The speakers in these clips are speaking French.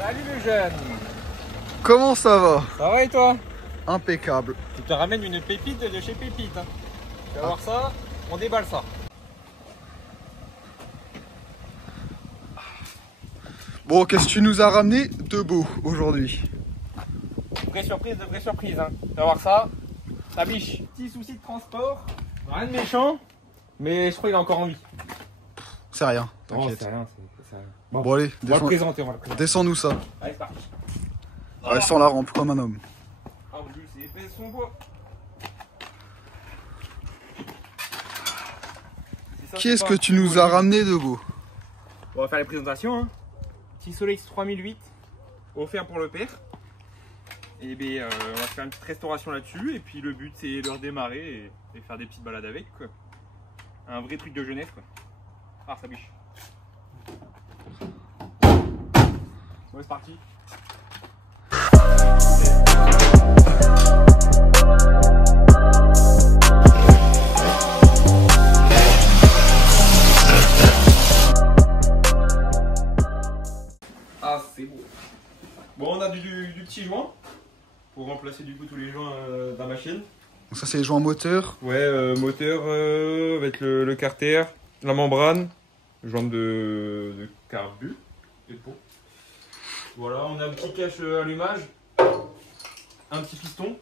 Salut le jeune. Comment ça va? Ça va et toi? Impeccable. Je te ramène une pépite de chez Pépite. Hein. Tu vas voir ça, on déballe ça. Bon, qu'est-ce que tu nous as ramené de beau aujourd'hui? Vraie surprise de vraie surprise. Hein. Tu vas voir ça, ta biche. Petit souci de transport, rien de méchant, mais je crois qu'il a encore envie. C'est rien, Oh, t'inquiète. c'est rien, c'est rien. Bon, Bon allez, on va le présenter, on va le présenter. descends-nous ça. Allez, c'est parti. Ouais, sans la rampe, comme un homme. Ah mon dieu, c'est épais son bois. Qu'est-ce que tu nous as ramené de beau? On va faire les présentations. Hein. Petit Solex 3008, offert pour le père. Et bien, on va faire une petite restauration là-dessus. Et puis le but, c'est de redémarrer et faire des petites balades avec. Quoi. Un vrai truc de jeunesse. Quoi. Ah, ça biche. Bon, c'est parti. Ah, c'est beau. Bon, on a du petit joint pour remplacer du coup tous les joints de la machine. Donc ça c'est les joints moteurs. Ouais, moteur avec le carter, la membrane, joint de carbu et de pot. Voilà, on a un petit cache allumage, un petit piston.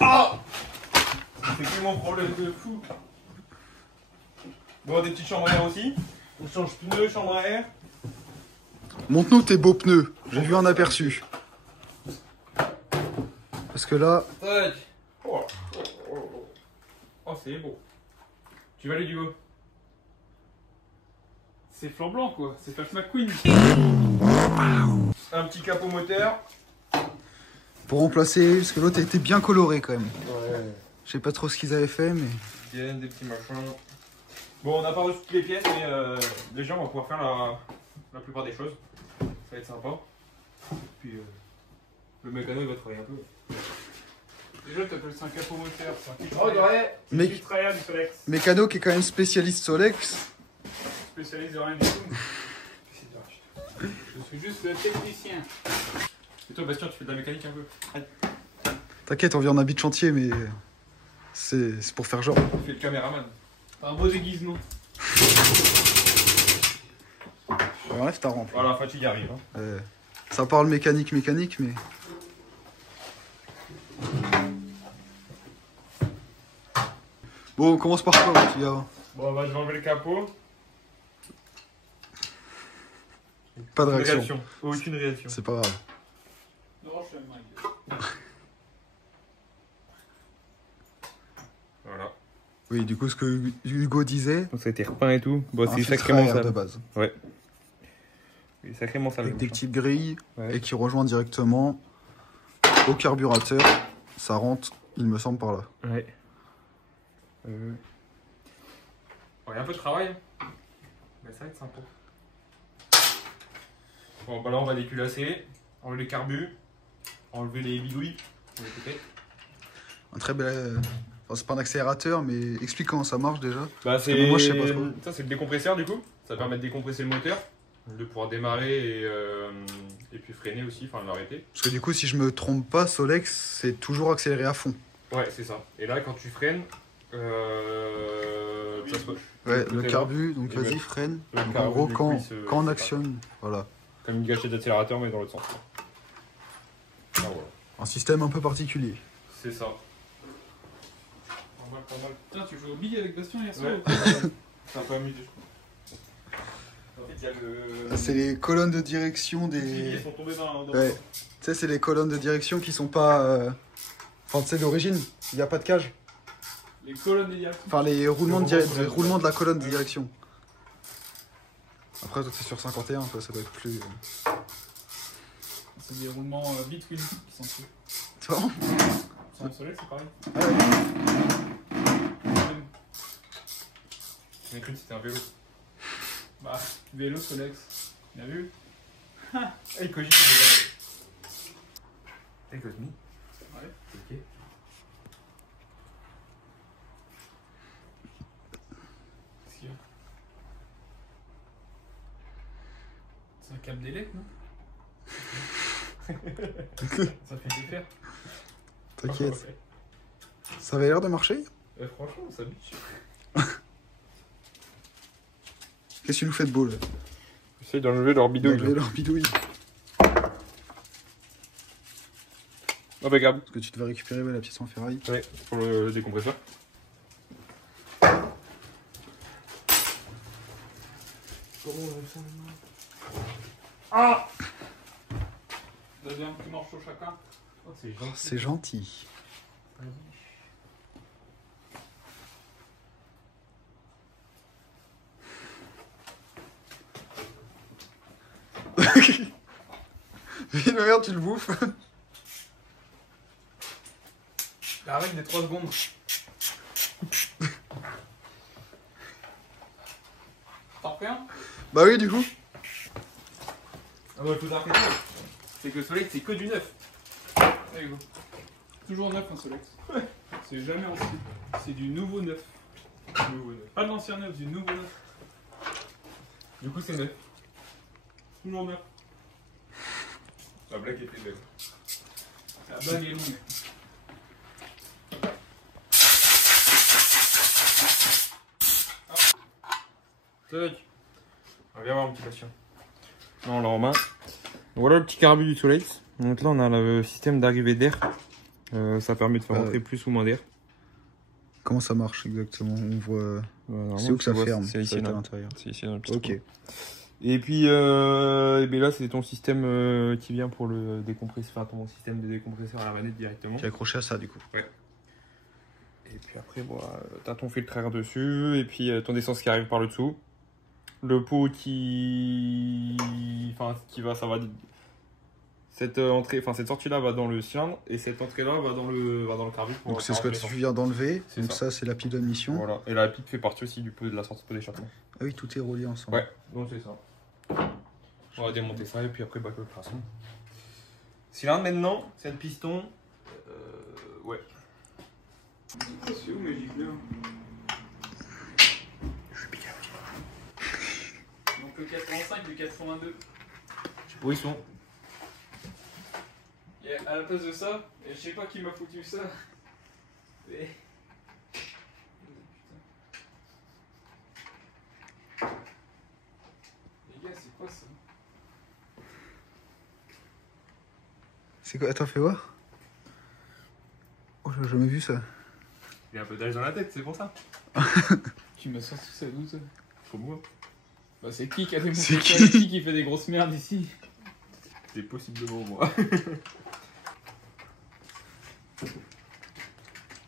Ah! C'est que mon problème de fou. Bon, des petites chambres à air aussi. On change pneus, chambre à air. Montre-nous tes beaux pneus, j'ai vu un aperçu. Parce que là, Tac. Oh, c'est beau. Tu vas aller du haut. C'est flanc blanc quoi, c'est Flash McQueen. Un petit capot moteur. pour remplacer, parce que l'autre était bien coloré quand même. Ouais. Je sais pas trop ce qu'ils avaient fait, mais... Des petits machins. Bon, on n'a pas reçu toutes les pièces, mais déjà on va pouvoir faire la plupart des choses. Ça va être sympa. Puis le mécano il va travailler un peu. Déjà, tu appelles ça un capot moteur, ça. Oh, ouais. Mais... Du Solex. Mécano qui est quand même spécialiste Solex. Spécialiste de rien du tout. Je suis juste le technicien. Et toi, Bastien, tu fais de la mécanique un peu? T'inquiète, on vient d'un beat chantier, mais... c'est pour faire genre. Tu fais le caméraman. Un beau déguisement. Enlève ta rampe. Voilà, fatigue arrive. Hein. Ça parle mécanique, mais... Bon, on commence par quoi, petit gars? Bon, bah, je vais enlever le capot. Pas de réaction. Aucune réaction. C'est pas grave. Voilà. Oui, du coup, ce que Hugo disait... Donc ça a été repeint et tout. Bon, un c'est filtre sacrément à air sale. de base. Ouais. C'est sacrément sale. Avec des petites grilles, ouais. et qui rejoint directement au carburateur. Ça rentre, il me semble, par là. Ouais. Bon, il y a un peu de travail. Mais ça va être sympa. Bon, bah là, on va déculasser, enlever les carbus, enlever les bidouilles. Un très bel... Enfin, c'est pas un accélérateur, mais explique comment ça marche déjà. Bah, c'est... Moi, je sais pas trop. Ça, c'est le décompresseur du coup. Ça permet de décompresser le moteur, de pouvoir démarrer et puis freiner aussi, enfin l'arrêter. Parce que du coup, si je me trompe pas, Solex, c'est toujours accéléré à fond. Ouais, c'est ça. Et là, quand tu freines, ça se... Ouais, le carbu, donc vas-y, freine. Donc, en gros, quand on actionne, voilà. Comme une gâchette d'accélérateur, mais dans l'autre sens. Ah, voilà. Un système un peu particulier. C'est ça. Pas mal, pas mal. Putain, tu joues aux billes avec Bastien hier soir? Ouais. C'est un peu amusé, je crois. En fait, il y a le... C'est les colonnes de direction Ils des... sont tombés dans Ouais. Tu sais, c'est les colonnes de direction qui sont pas... Enfin, tu sais, d'origine, il n'y a pas de cage. Les colonnes des directions. Enfin, les roulements les roulements de la colonne de direction. Après, toi, t'es sur 51, toi, ça doit être plus... C'est des roulements between qui sont dessus. Tu vois? Sur un soleil, c'est pareil. Ah ouais. J'ai cru que c'était un vélo. Bah, vélo Solex. Bien vu? Il cogite déjà. Hey Cosmi. Ouais. Ok. des lettres, non? Ça fait du faire. T'inquiète. Ouais. Ça avait l'air de marcher? Franchement, ça bute. Qu'est-ce que tu nous fais de beau là? J'essaie d'enlever leur bidouille. Enlever leur bidouille. Oh bah regarde. Parce que tu devais récupérer la pièce en ferraille. Ouais, pour le décompresseur. Comment on fait ça maintenant? Ah! Deuxième petit morceau chacun. Oh, c'est gentil. C'est gentil. Mais merde, tu le bouffes. La règle des 3 secondes. T'en refais un? Bah oui, du coup. Ah bah, faut t'arrêter. C'est que le soleil, c'est que du neuf. Allez, go. Toujours neuf un Solex. C'est jamais ancien. C'est du nouveau neuf. Pas de l'ancien neuf, du nouveau neuf. Du coup, c'est neuf. Toujours neuf. La blague était belle. La bague est longue. Tac. On va voir un petit patient. Là, on l'a en main. Voilà le petit carbu du soleil. Donc là, on a le système d'arrivée d'air. Ça permet de faire entrer plus ou moins d'air. Comment ça marche exactement? On voit. Normalement, C'est où que ça ferme? C'est ici, à là. l'intérieur. C'est ici dans le piston. Ok. Et puis et bien là, c'est ton système qui vient pour le décompresseur, enfin ton système de décompresseur à la manette directement. Qui est accroché à ça du coup. Et puis après, bon, t'as ton filtre à air dessus, et puis ton essence qui arrive par le dessous. Le pot qui va, ça va. Cette entrée, enfin cette sortie là va dans le cylindre, et cette entrée là va dans le carbu. Donc c'est ce que tu viens d'enlever. C'est Donc ça. ça, c'est la pile d'admission. Voilà. Et la pipe fait partie aussi du pot de la sortie de pot d'échappement. Ah oui, tout est relié ensemble. Ouais, donc c'est ça. On va démonter ça et puis après bac de façon. Cylindre maintenant, c'est le piston. Ouais. C'est où mes gicleurs? Donc le 85 du 82. Où ils sont? Et à la place de ça, et je sais pas qui m'a foutu ça. Mais... Les gars, c'est quoi ça? C'est quoi? Attends, fais voir. Oh, j'ai jamais vu ça. Il y a un peu d'âge dans la tête, c'est pour ça. Tu m'as sorti ça d'où ça? Faut moi. Bah c'est qui a démonté C'est ça? qui Qui fait des grosses merdes ici? C'est possiblement moi.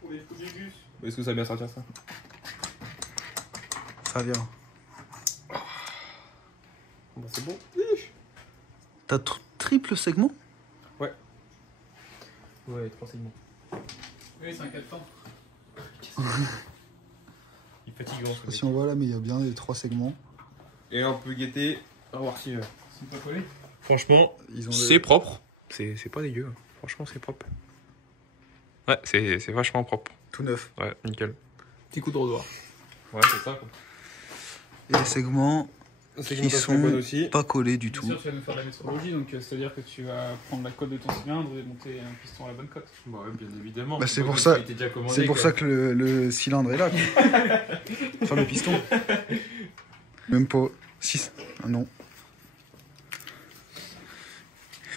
Oh, il faut du bus. Est-ce que ça va bien sortir ça? Ça vient. Bah, c'est bon. T'as triple segment? Ouais, 3 segments. Oui, c'est un 4 temps. Il est fatigant Je sais pas ce si on voit là, mais il y a bien les 3 segments. Et là, on peut guetter. On va voir si. C'est pas collé? Franchement, Ils ont c'est propre. C'est pas dégueu. Franchement, c'est propre. Ouais, c'est vachement propre. tout neuf. Ouais, nickel. Petit coup de doigt. Ouais, c'est ça quoi. Et les segments qui sont aussi. pas collés du Bien tout. sûr, tu vas nous faire de la métrologie, donc c'est-à-dire que tu vas prendre la cote de ton cylindre et monter un piston à la bonne cote. Bah ouais, bien évidemment. Bah, c'est pour ça. C'est pour ça que. que le cylindre est là. Quoi. Enfin, le piston. Même pas. 6. Ah, non.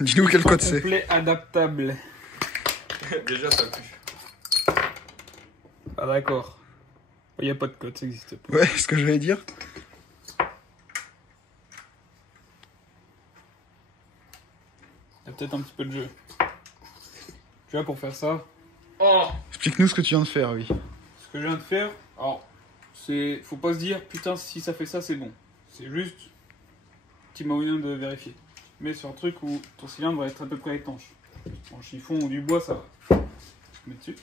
Dis-nous quel code c'est. Complet adaptable. Déjà, ça pue. Ah d'accord. Il n'y a pas de code, ça n'existe pas. Ouais, ce que j'allais dire. Il y a peut-être un petit peu de jeu. Tu vois, pour faire ça... Oh, Explique-nous ce que tu viens de faire, oui. ce que je viens de faire, alors, c'est... Faut pas se dire, putain, si ça fait ça, c'est bon. C'est juste petit moyen de vérifier. Mais sur un truc où ton cylindre va être à peu près étanche. En chiffon ou du bois, ça va. Tu mets dessus.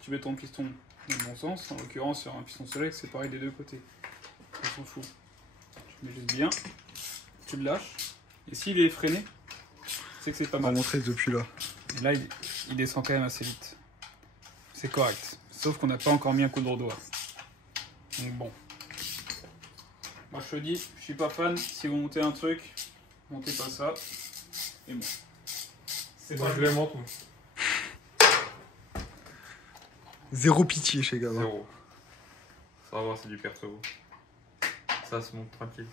Tu mets ton piston dans le bon sens. En l'occurrence, sur un piston Solex, c'est pareil des deux côtés. On s'en fout. Tu mets juste bien. Tu le lâches. Et s'il est freiné, c'est que c'est pas On va mal. montrer depuis là. Et là, il descend quand même assez vite. C'est correct. Sauf qu'on n'a pas encore mis un coup de doigt. Donc bon. Moi je te dis, je suis pas fan. Si vous montez un truc, Montez pas ça. Et bon. C'est Moi pas je le le monte. Moi. Zéro pitié chez Gabin. Zéro. Ça va, c'est du perso. Ça se monte tranquille.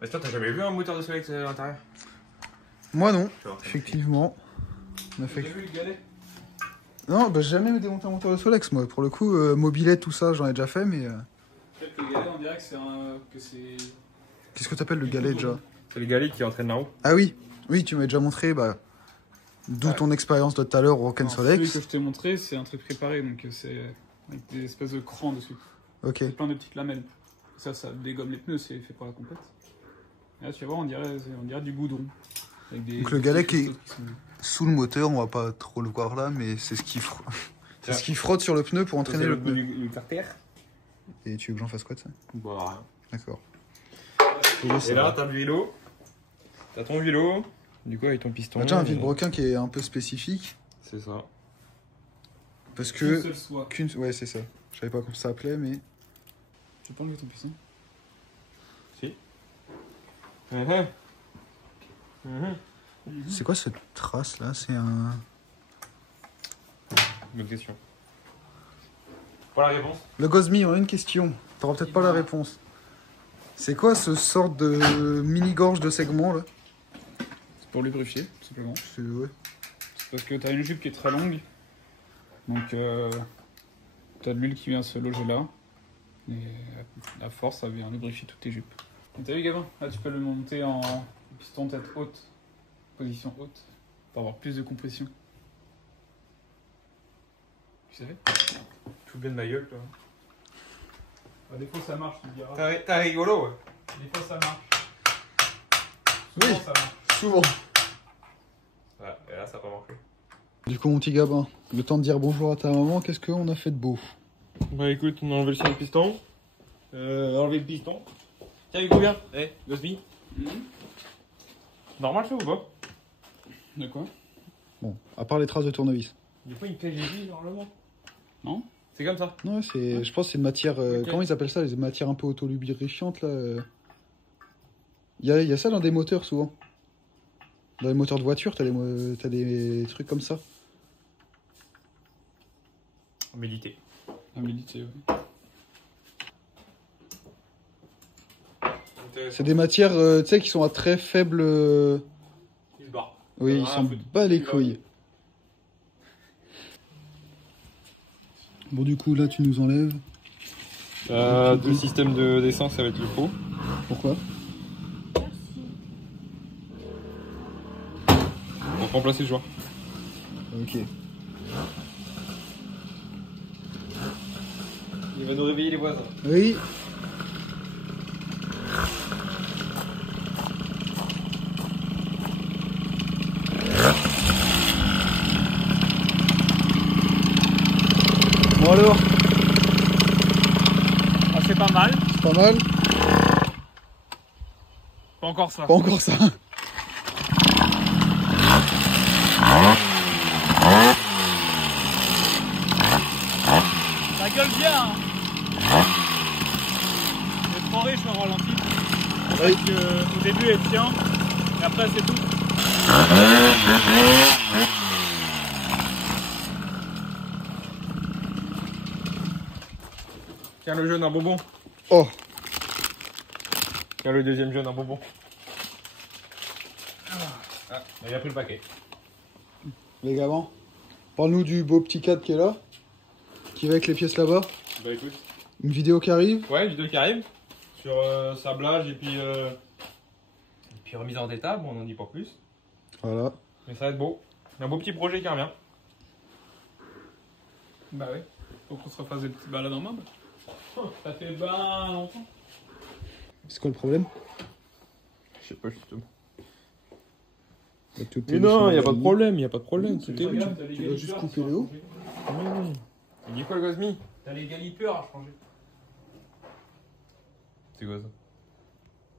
Mais toi, t'as jamais vu un moteur de Solex à l'intérieur? Moi non, Tu vois, effectivement. On a Vous avez fait... vu le galet? Non, bah j'ai jamais démonté un moteur de Solex moi. Pour le coup, mobilette, tout ça, j'en ai déjà fait, mais... Peut-être que le galet, on dirait que c'est un. Que c'est. Qu'est-ce que t'appelles le galet déjà? C'est le galet qui entraîne là-haut. Ah oui, oui, tu m'as déjà montré, bah... D'où Ouais. ton expérience de tout à l'heure au Alors, celui Rock'n'Solex. que je t'ai montré, c'est un truc préparé, donc c'est avec des espèces de crans dessus. Ok. C'est plein de petites lamelles. Ça dégomme les pneus, c'est fait pour la compète. Et là, tu vas voir, on dirait du goudron. Avec des, Donc le des galet petits qui est- cristaux sont- Sous le moteur, on va pas trop le voir là, mais c'est ce qui c'est ce qui frotte sur le pneu pour entraîner le pneu. du carter. Et tu veux que j'en fasse quoi de ça? Bah rien. D'accord. Et là, t'as le vélo. T'as ton vélo. Du coup, avec ton piston. On a déjà un vilebrequin qui est un peu spécifique. C'est ça. Parce Une que... seule soie. Ouais, c'est ça. Je savais pas comment ça s'appelait, mais... Tu peux enlever ton piston? Si. C'est quoi cette trace là? C'est un... Bonne question. Pas la réponse. Le Gozmi, on a une question. T'auras peut-être pas la réponse. C'est quoi ce sort de mini-gorge de segment là? C'est pour lubrifier, tout simplement. Ouais. C'est parce que t'as une jupe qui est très longue. Donc, t'as de l'huile qui vient se loger là. Et à force, ça vient lubrifier toutes tes jupes. Et t'as vu, Gabin? Là, tu peux le monter en piston tête haute. Position haute. Pour avoir plus de compression. Tu savais? Tout bien de ma gueule, toi. Des fois, ça marche, tu me diras. T'as rigolo, ouais. Des fois, ça marche. Oui. Souvent, ça marche. Souvent. Ouais, et là, ça a pas marché. Du coup, mon petit Gabin, le temps de dire bonjour à ta maman, qu'est-ce qu'on a fait de beau? Bah écoute, on a enlevé le signe piston. Enlevé le piston. Tiens, il combien? Eh, Gosby. Normal ça ou pas? De quoi? Bon, à part les traces de tournevis. Des fois, il cache les billes normalement. Non? C'est comme ça. Non, c'est... Je pense que c'est une matière... Ok. Comment ils appellent ça? Les matières un peu autolubrifiantes, là. Il y a ça dans des moteurs, souvent. Dans les moteurs de voiture, t'as des trucs comme ça. Méditer. Humidité, oui. C'est des matières, tu sais, qui sont à très faible... Il se barre. Oui, ils Ah, s'en faut- bat les couilles. Bon, du coup, là, tu nous enlèves. Le système d'essence, ça va être le pot. Pourquoi? Pour remplacer le joint. Ok. Il va nous réveiller les voisins. Oui. Bon alors, Ah, c'est pas mal. c'est pas mal. Pas encore ça. Pas encore ça. Ça gueule bien. Hein. C'est trop riche le ralenti. Oui. Au début elle tient, et après c'est tout. Tiens le jaune, un bonbon. Oh, Tiens le deuxième jaune, un bonbon. Ah, il a pris le paquet. les gamins, parle-nous du beau petit cadre qui est là, qui va avec les pièces là-bas. Bah écoute. Une vidéo qui arrive. Ouais, vidéo qui arrive. Sur sablage et puis remise en état, bon on n'en dit pas plus. Voilà. Mais ça va être beau. Un beau petit projet qui revient. Bah ouais. Faut qu'on se refasse des petites balades en mode. Ça fait ben longtemps. C'est quoi le problème? Je sais pas justement. Bah, tout est Mais non, il sur a pas de la problème, il a pas de problème. Tout est Regarde, t'as les tu vas juste galipeurs couper à le haut. changer. Il dit quoi le Gosmi? T'as les galipeurs à changer. C'est quoi ça?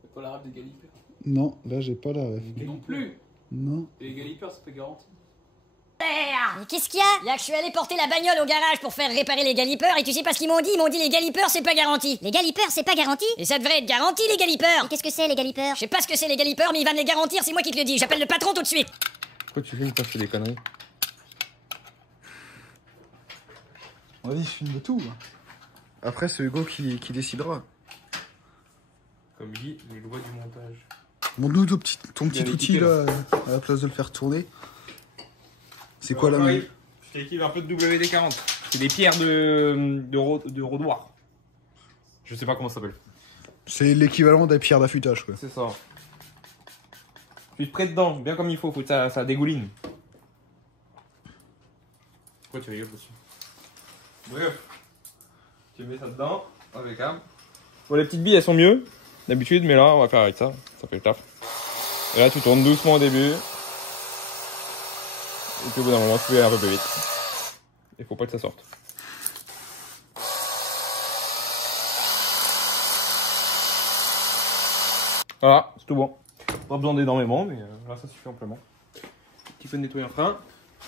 C'est pas la rap des galipeurs. Non, là j'ai pas la ref. Non plus. Non. Et les galipeurs, ça te garantit. Mais qu'est-ce qu'il y a? Y'a que je suis allé porter la bagnole au garage pour faire réparer les galipeurs et tu sais pas ce qu'ils m'ont dit? Ils m'ont dit les galipeurs c'est pas garanti. Les galipeurs c'est pas garanti? Et ça devrait être garanti les galipeurs. Et qu'est-ce que c'est les galipeurs? Je sais pas ce que c'est les galipeurs mais il va me les garantir, c'est moi qui te le dis. J'appelle le patron tout de suite. Pourquoi tu filmes quand je fais des conneries? Vas-y, je filme de tout. Après, c'est Hugo qui décidera. Comme dit, les lois du montage. Montre-nous ton petit Il y a outil l'équipé, là, à la place de le faire tourner. C'est quoi la main? Je t'ai équipé un peu de WD-40. C'est des pierres de rodoir. Je sais pas comment ça s'appelle. C'est l'équivalent des pierres d'affûtage, quoi. C'est ça. Tu te prêtes dedans, bien comme il faut que ça dégouline. Pourquoi tu rigoles dessus? Bref. Tu mets ça dedans, impeccable. Bon, les petites billes elles sont mieux d'habitude, mais là on va faire avec ça. Ça fait le taf. Et là tu tournes doucement au début. Et puis au bout d'un moment tu fais un peu plus vite. Il faut pas que ça sorte. Voilà, c'est tout bon. Pas besoin d'énormément, mais là ça suffit amplement. Petit peu de nettoyer un frein.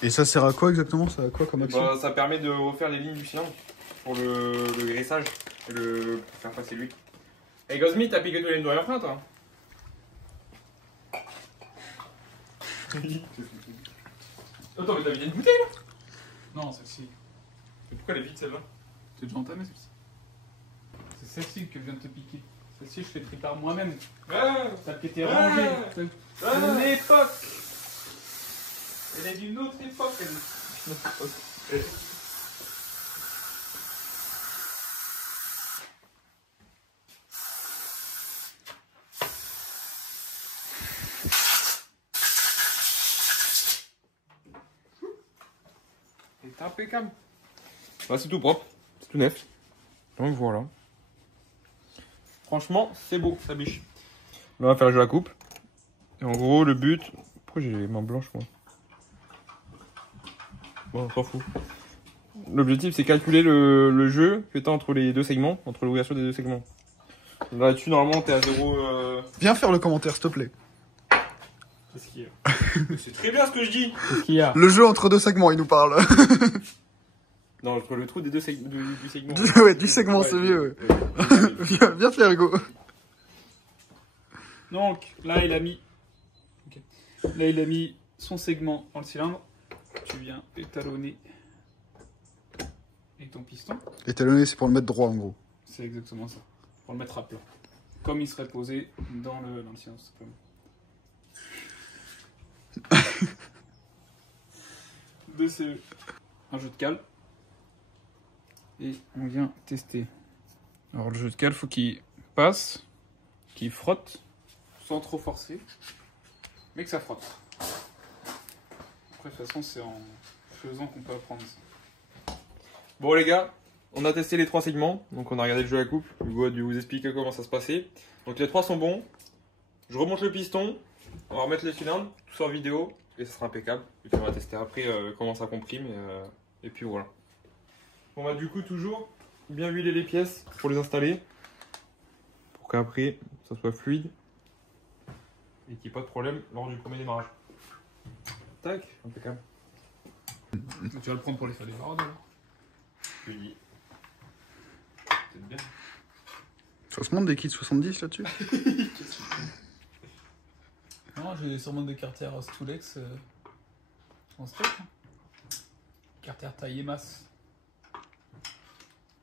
Et ça sert à quoi exactement? Ça a quoi comme action? Bah, ça permet de refaire les lignes du cylindre pour le graissage et pour faire passer l'huile. Hey Gosmi, t'as piqué tous les nettoyeurs frein toi? Attends, mais t'as vidé une bouteille là? Non, celle-ci. Mais pourquoi elle est vide celle-là? C'est déjà entamé celle-ci. C'est celle-ci que je viens de te piquer. Celle-ci, je fais tripar moi-même. Ouais, Celle qui était rangée. C'est une époque. elle est d'une autre époque elle. C'est impeccable. Bah, c'est tout propre, c'est tout neuf. Donc voilà. Franchement, c'est beau, ça biche. Là, on va faire le jeu à la coupe. Et en gros, le but. Pourquoi j'ai les mains blanches, moi? Bon, on s'en fout. L'objectif, c'est calculer le jeu que t'as entre les deux segments, entre l'ouverture des deux segments. Là-dessus, normalement, t'es à 0. Viens faire le commentaire, s'il te plaît. Qu'est-ce qu'il y a? C'est très bien ce que je dis. Qu'est-ce qu'il y a? Le jeu entre deux segments, il nous parle. Non, entre le trou des deux du segment. Ouais, du segment, c'est mieux. Viens faire, Hugo. Donc, là, il a mis. Ok. Là, il a mis son segment dans le cylindre. Tu viens étalonner. Et ton piston. Étalonner, c'est pour le mettre droit, en gros. C'est exactement ça. Pour le mettre à plat. Comme il serait posé dans le cylindre, simplement. Deux CE. Un jeu de cale. Et on vient tester. Alors le jeu de cale, faut qu'il passe, qu'il frotte, sans trop forcer, mais que ça frotte. Après de toute façon c'est en faisant qu'on peut apprendre ça. Bon les gars, on a testé les trois segments, donc on a regardé le jeu à la coupe. Hugo a dû vous expliquer comment ça se passait. Donc les trois sont bons. Je remonte le piston, on va remettre les cylindres, tout ça en vidéo, et ça sera impeccable. Et puis on va tester après comment ça comprime, et puis voilà. On va du coup toujours bien huiler les pièces pour les installer, pour qu'après ça soit fluide, et qu'il n'y ait pas de problème lors du premier démarrage. Tac, impeccable. Donc, tu vas le prendre pour les faire des varades alors? Je lui dis. Peut-être bien. Ça se monte des kits 70 là-dessus? Non, j'ai sûrement des cartières Stulex en stock. Cartière taille masse.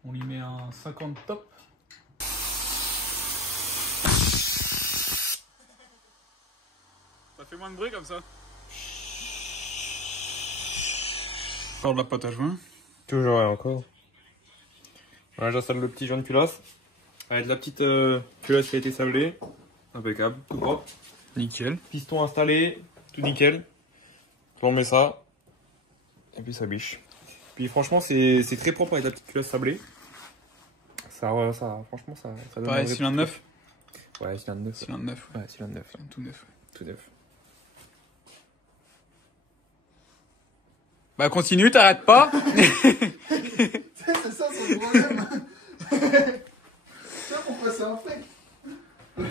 On lui met un 50 top. Ça fait moins de bruit comme ça. Encore de la pâte à joint. Toujours et encore. Voilà, j'installe le petit joint de culasse. Avec la petite culasse qui a été sablée. Impeccable, tout propre. Nickel. Piston installé, tout nickel. On met ça. Et puis ça biche. Puis franchement, c'est très propre avec la petite culasse sablée. Franchement, ça donne Pareil, cylindre neuf. Ouais, cylindre neuf. Cylindre neuf. Ouais, cylindre neuf. Tout neuf. Tout neuf. Bah continue, t'arrêtes pas. C'est ça son problème. C'est ça pourquoi c'est un fake. Mais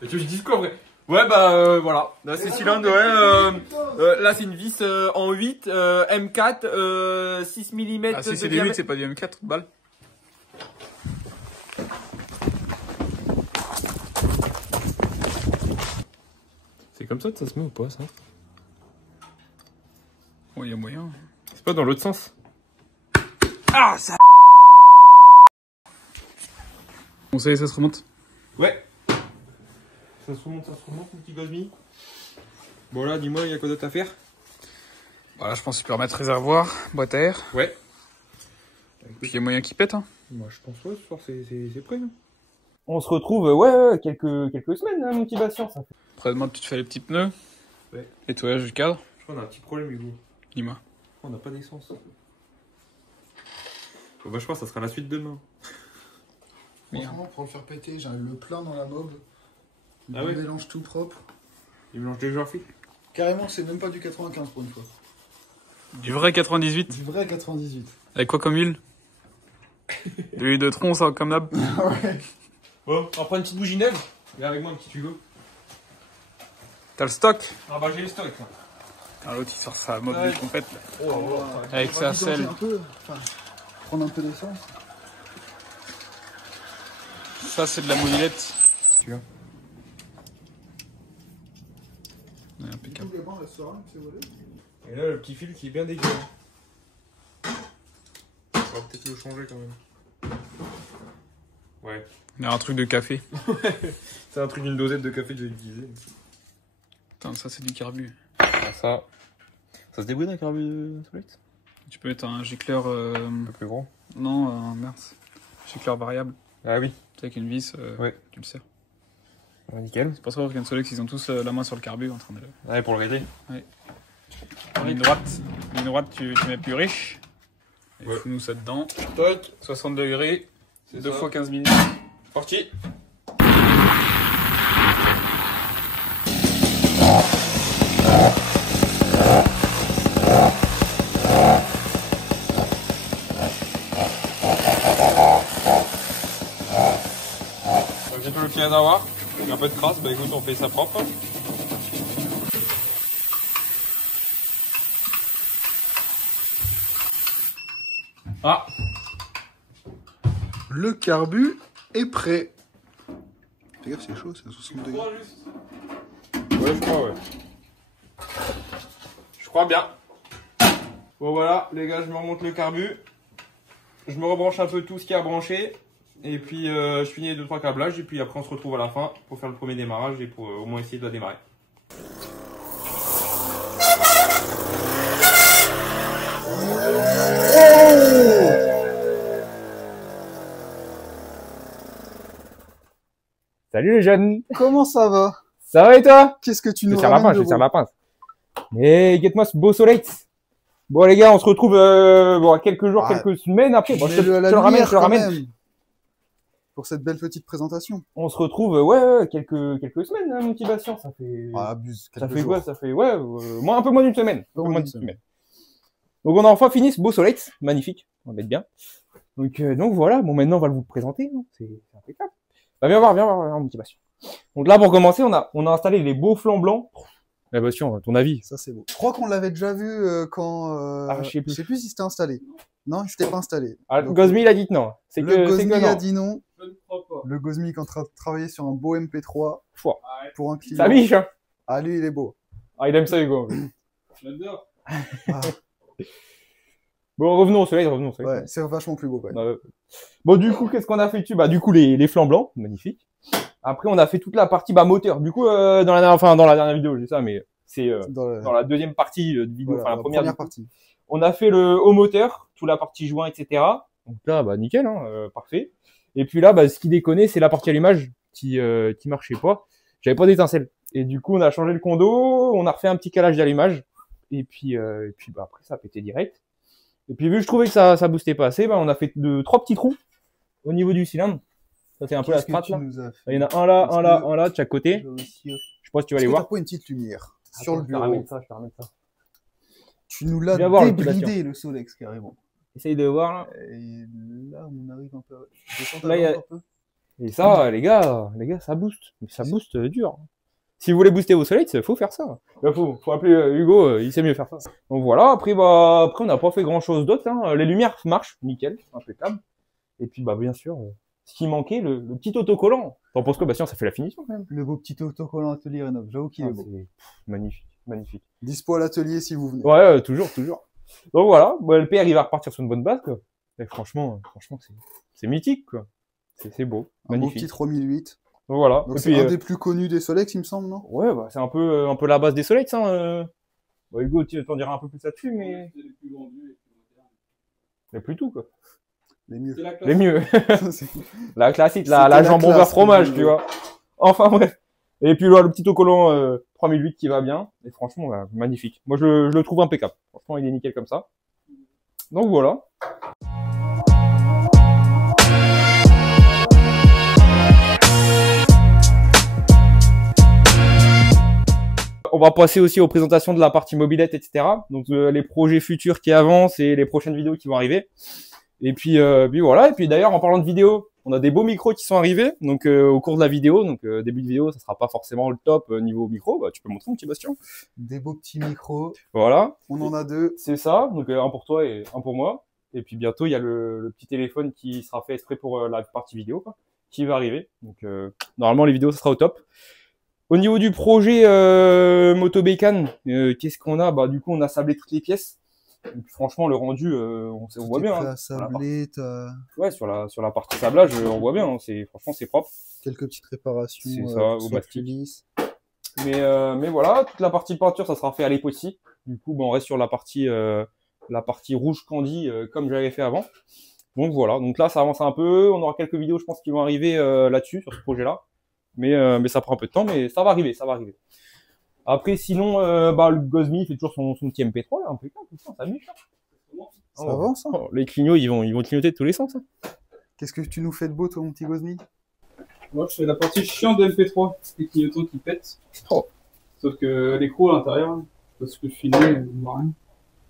tu veux que je dise quoi, vrai? Ouais, bah voilà. Là, c'est cylindre, ouais. Là, c'est une vis en 8, M4, 6 mm. Ah, si c'est des 8, c'est pas du M4 balles. C'est comme ça que ça se met ou pas, ça? Oh, il y a moyen. C'est pas dans l'autre sens. Ah, ça. Bon, ça y est, ça se remonte. Ouais. Ça se remonte, mon petit Gosmi. Bon, là, dis-moi, il y a quoi d'autre à faire? Voilà, je pense qu'il peut remettre réservoir, boîte à air. Ouais. Puis il y a moyen qu'il pète, hein. Moi, je pense, ouais, ce soir, c'est prêt, hein. On se retrouve, ouais, quelques semaines, hein, mon petit Bastien, ça fait. Après-demain, tu te fais les petits pneus. Ouais. Nettoyage du cadre. Je crois qu'on a un petit problème, Hugo. Dis-moi. On n'a pas d'essence. Bon, bah, je pense que ça sera la suite demain. Franchement, pour le faire péter, j'ai le plein dans la mob. Ah Le ouais. mélange tout propre. Il mélange deux joueurs fit. Carrément, c'est même pas du 95 pour une fois. Du vrai 98. Du vrai 98. Avec quoi comme huile? De l'huile de tronc, ça, comme d'hab. Ouais. Bon, on prend une petite bougie neuve. Viens avec moi, un petit Hugo. T'as le stock? Ah, bah, j'ai le stock, là. Ah, l'autre, il sort sa mob Ouais. complète, là. Oh, Avec On va sa vidanger selle. un peu, enfin, prendre un peu d'essence. Ça, c'est de la mobilette. Tu vois. Ouais, impeccable. Tout le banc restera, c'est volé. Et là, le petit fil qui est bien dégueu. On va peut-être le changer quand même. Ouais. Il y a un truc de café. C'est un truc d'une dosette de café que j'ai utilisé. Attends, ça, c'est du carbu. Ça se débrouille d'un carbu de toilette? Tu peux mettre un gicleur. Un peu plus grand. Non, merde. Gicleur variable. Ah oui. Tu sais, avec une vis, Ouais. tu le sers. Ah, nickel. C'est pour ça qu'un Solex, ils ont tous la main sur le carbu en train de. Ouais, pour le régler. Ligne droite, tu mets plus riche. Et Ouais. fous-nous ça dedans. Toc. 60 degrés, C'est 2 ça. fois 15 minutes. Parti. Un petit peu le pied à avoir. Un peu de crasse, bah écoute, on fait ça propre. Ah, Le carbu est prêt. Fais gaffe, c'est chaud, c'est à 60 degrés. ouais, je crois, ouais. Je crois bien. Bon, voilà, les gars, je me remonte le carbu. Je me rebranche un peu tout ce qui a branché. Et puis, je finis les 2-3 câblages. Et puis après, on se retrouve à la fin pour faire le premier démarrage et pour au moins essayer de la démarrer. Salut les jeunes. Comment ça va? Ça va et toi? Qu'est-ce que tu Je nous vais faire la ramènes pince, je de vais faire beau? la pince. Mais guette-moi ce beau soleil. Bon les gars, on se retrouve bon, quelques jours, Ah, quelques semaines après. Bon, je te Mets-le à la le ramène, lumière je te le quand ramène. même. Pour cette belle petite présentation. On se retrouve, ouais, quelques semaines, hein, mon petit Bastien. Ça fait, Ah, abuse. ça quelques fait jours. quoi? Ça fait, ouais, un peu moins d'une semaine. Un peu moins moins d'une d'une semaine. Donc on a enfin fini ce beau soleil, magnifique. On va mettre bien. Donc voilà. Bon, maintenant on va vous le présenter. Hein. C'est impeccable. Bah, viens voir, mon petit Bastien. Donc là, pour commencer, on a installé les beaux flancs blancs. Eh, Bastien, ton avis? Ça, c'est beau. Je crois qu'on l'avait déjà vu quand. Ah, je sais plus. Je sais plus si c'était installé. Non, il s'était pas installé. Ah, Donc, Gosmi, il a dit que non. C'est le que Gosmi non. a dit non. Je ne crois pas. Le Gosmi qui est en train de travailler sur un beau MP3 Fouah. pour un client. Ça biche, hein. Ah, lui, il est beau. Ah, il aime ça, Hugo. J'adore. Ah, Bon, revenons au soleil. ouais, c'est vachement plus beau, quand même. Bon, du coup, qu'est-ce qu'on a fait dessus? Bah, du coup, les flancs blancs, magnifique. Après, on a fait toute la partie moteur. Du coup, dans la dernière vidéo, j'ai ça, mais c'est dans la deuxième partie de vidéo, voilà, enfin la première partie. On a fait le haut moteur, toute la partie joint, etc. Donc là, bah nickel, hein, parfait. Et puis là, bah, ce qui déconnait, c'est la partie allumage qui marchait pas. J'avais pas d'étincelle. Et du coup, on a changé le condo, on a refait un petit calage d'allumage. Et puis bah, après, ça a pété direct. Et puis vu que je trouvais que ça boostait pas assez, bah, on a fait 3 petits trous au niveau du cylindre. Ça c'est un peu la Qu'est-ce que strate tu là. nous as fait? Il y en a un là, Est-ce un là, que- un là de chaque côté. Je vais aussi- Je sais pas si tu vas Est-ce les que voir. t'as pas une petite lumière sur le Attends, bureau? Je te ramène ça. Tu nous l'as Viens voir le petit débridé, le Solex, carrément. Essaye de voir là. Et là, on arrive un peu. Descends ta Là, il y a- lampe un peu. Et ça, les gars, ça booste. Mais ça booste dur. Si vous voulez booster vos Solex, faut faire ça. Faut appeler Hugo, il sait mieux faire ça. Donc voilà, après on n'a pas fait grand chose d'autre. Hein. Les lumières marchent, nickel, impeccable. Et puis bien sûr, ce qui manquait, le petit autocollant. T'en penses quoi, Bastien? Ça fait la finition quand même. Le beau petit autocollant atelier rénov. J'avoue qu'il est beau. Magnifique, magnifique. Dispo à l'atelier si vous venez. Ouais, toujours. Donc voilà, le PR il va repartir sur une bonne base quoi. Et franchement c'est mythique quoi. C'est beau, Un beau magnifique. petit 3008. Donc voilà. Donc Et c'est puis, un des plus connus des Solex, il me semble, non? ouais, c'est un peu la base des Solex. Hein. Hugo, tu t'en diras un peu plus là-dessus, mais C'est les plus vendus et les plus modernes. mais plus tout quoi. Les mieux. C'est la classe. Les mieux. C'est- La classique, C'était la la jambon classe, beurre fromage, comme tu je vois. Enfin bref. Et puis là, le petit autocollant 3008 qui va bien. Et franchement, magnifique. Moi, je le trouve impeccable. Franchement, il est nickel comme ça. Donc voilà. On va passer aussi aux présentations de la partie mobilette, etc. Donc les projets futurs qui avancent et les prochaines vidéos qui vont arriver. Et puis voilà. Et puis d'ailleurs, en parlant de vidéos, on a des beaux micros qui sont arrivés. Donc au cours de la vidéo, donc début de vidéo, ça sera pas forcément le top niveau micro. Tu peux montrer un petit Bastien. Des beaux petits micros. Voilà. On en a deux. C'est ça. Donc un pour toi et un pour moi. Et puis bientôt, il y a le petit téléphone qui sera fait exprès pour la partie vidéo, quoi, qui va arriver. Donc normalement, les vidéos, ça sera au top. Au niveau du projet Moto Bécane, qu'est-ce qu'on a? Du coup, on a sablé toutes les pièces. Et puis, franchement, le rendu, on voit bien. Prêt Hein, à sabler, t'as ouais, sur la partie sablage, on voit bien. Hein, franchement, c'est propre. quelques petites réparations. C'est ça, pour au que ce soit mastic. plus lisse. Mais voilà, toute la partie peinture, ça sera fait à l'époxy. Du coup, on reste sur la partie rouge candy comme j'avais fait avant. Donc voilà, donc là, ça avance un peu. On aura quelques vidéos, je pense, qui vont arriver là-dessus, sur ce projet-là. Mais ça prend un peu de temps, mais ça va arriver, ça va arriver. Après, sinon, le Gozmi fait toujours son petit MP3, là, impeccable, ça amuse. Ça avance, hein. Les clignots, ils vont clignoter de tous les sens. Hein. Qu'est-ce que tu nous fais de beau, toi, mon petit Gozmi? Moi, je fais la partie chiante de MP3, les clignotants qui pètent. Oh. Sauf que l'écrou à l'intérieur, parce que je filmais, on voit rien.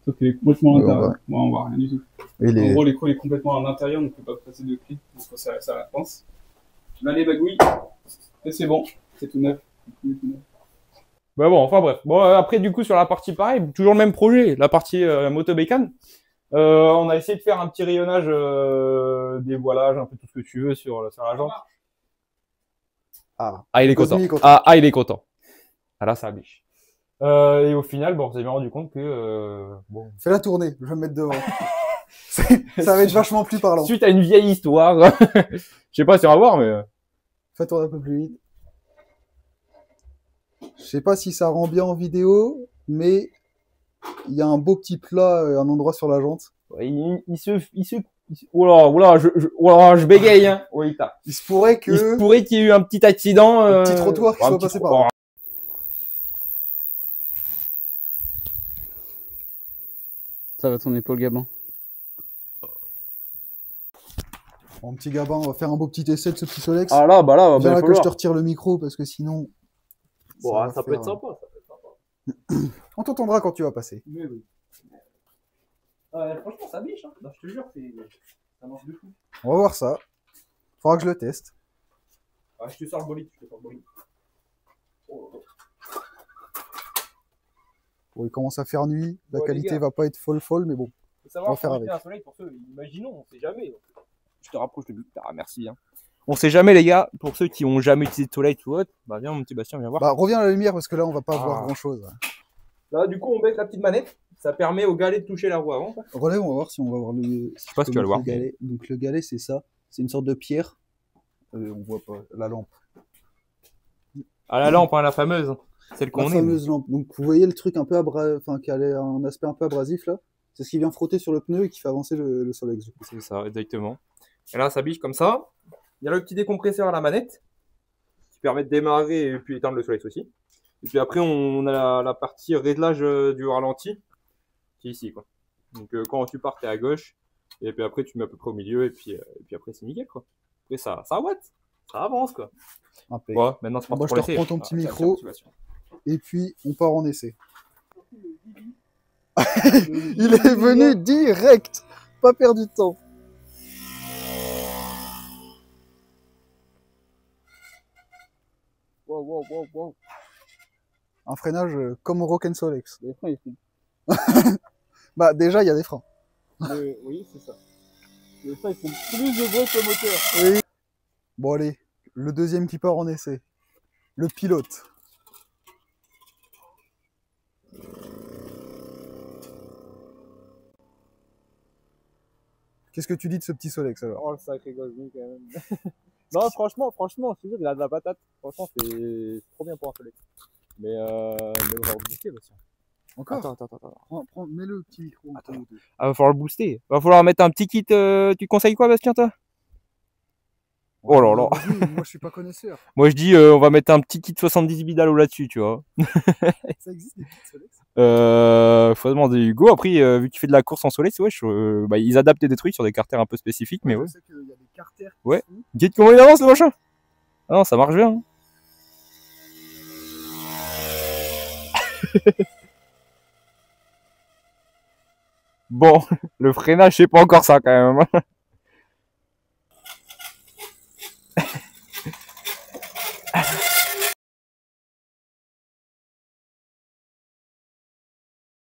Sauf qu'il est complètement à l'intérieur. Moi, on voit rien du tout. En gros, l'écrou est complètement à l'intérieur, donc on peut pas passer de clé. Donc, faut serrer ça à la pince. Là, les bagouilles, et c'est bon, c'est tout neuf. Enfin bref. Après, du coup, sur la partie pareil, toujours le même projet, la partie Moto Bécane. On a essayé de faire un petit rayonnage, dévoilage, un peu tout ce que tu veux sur la jante. Il est content. Gozmi est content. Il est content. Ah là, ça biche. Et au final, on s'est bien rendu compte que Fais la tournée, je vais me mettre devant. Ça va être vachement plus parlant. suite à une vieille histoire, je sais pas si on va voir, mais Fais tourner un peu plus vite. Je sais pas si ça rend bien en vidéo, mais il y a un beau petit plat, un endroit sur la jante. il se oula, je bégaye, hein. Oui, Il se pourrait Il se que pourrait qu'il y ait eu un petit accident. un petit trottoir qui un soit petit passé trou- par là. Ça va ton épaule, Gabin. Bon, petit Gabin, on va faire un beau petit essai de ce petit Solex. Ah là, Viens il là va que je te falloir. retire le micro parce que sinon. va Ça peut faire, être sympa, ça peut être sympa. On t'entendra quand tu vas passer. Oui. Franchement, ça biche, hein. Non, je te jure, ça marche de fou. On va voir ça. Faudra que je le teste. Je te sors le bolide, Bon, il commence à faire nuit. La Ouais, les qualité gars. va pas être folle, mais bon. Faut savoir On va faire profiter avec. d'un soleil pour ceux, imaginons, on sait jamais. Je te rapproche le but. Ah, merci. Hein. On sait jamais, les gars, pour ceux qui ont jamais utilisé de soleil ou autre, viens, mon petit Bastien, viens voir. Reviens à la lumière parce que là, on va pas Ah. voir grand chose. Là, du coup, on baisse la petite manette. Ça permet au galet de toucher la roue avant. Quoi. Relève, on va voir si on va voir le. Je sais pas si tu vas le voir. Galet. Donc, le galet, c'est ça. C'est une sorte de pierre. On voit pas la lampe. Ah, la lampe, hein, la fameuse. Celle La qu'on aime. fameuse lampe. Donc, vous voyez le truc un peu qui a un aspect un peu abrasif là. C'est ce qui vient frotter sur le pneu et qui fait avancer le Solex. C'est ça, exactement. Et là, ça biche comme ça. Il y a le petit décompresseur à la manette qui permet de démarrer et puis éteindre le Solex aussi. Et puis après, on a la partie réglage du ralenti qui est ici, quoi. Donc quand tu pars, t'es à gauche. Et puis après, tu mets à peu près au milieu. Et puis après, c'est nickel, quoi. Après, ça watt. Ça avance, quoi. Impec. Ouais, maintenant, c'est parti Bon, pour je te l'essai. reprends ton petit tiens, micro. tiens, activation. Et puis, on part en essai. Il est venu direct. Pas perdu de temps. Wow. Un freinage comme au Rock Solex. Les freins, ils font. Bah déjà, il y a des freins. Oui, c'est ça. Les freins, ils font plus de bruit que le moteur. Oui. Bon allez, le deuxième qui part en essai. Le pilote. Qu'est-ce que tu dis de ce petit Solex alors? Oh, le sacré gosse, quand même. Non, franchement, je te jure, il a de la patate. Franchement, c'est trop bien pour un Solex. Mais on va le booster, Bastien. Encore? Attends. Mets le petit micro. Ah, va falloir le booster. Va falloir mettre un petit kit. Tu conseilles quoi, Bastien, toi? Oh là là. Moi je suis pas connaisseur. Moi, je dis, on va mettre un petit kit 70 bidalo là-dessus, tu vois. Ça existe des petits Solex? Faut demander Hugo. Après, vu qu'il fait de la course en Solex, ouais, bah, ils adaptent des trucs sur des carters un peu spécifiques, mais ouais. Je sais qu'il y a des carters qui Ouais. font. Guide comment il avance, le machin? Ah non, ça marche bien. Bon, le freinage, c'est pas encore ça, quand même.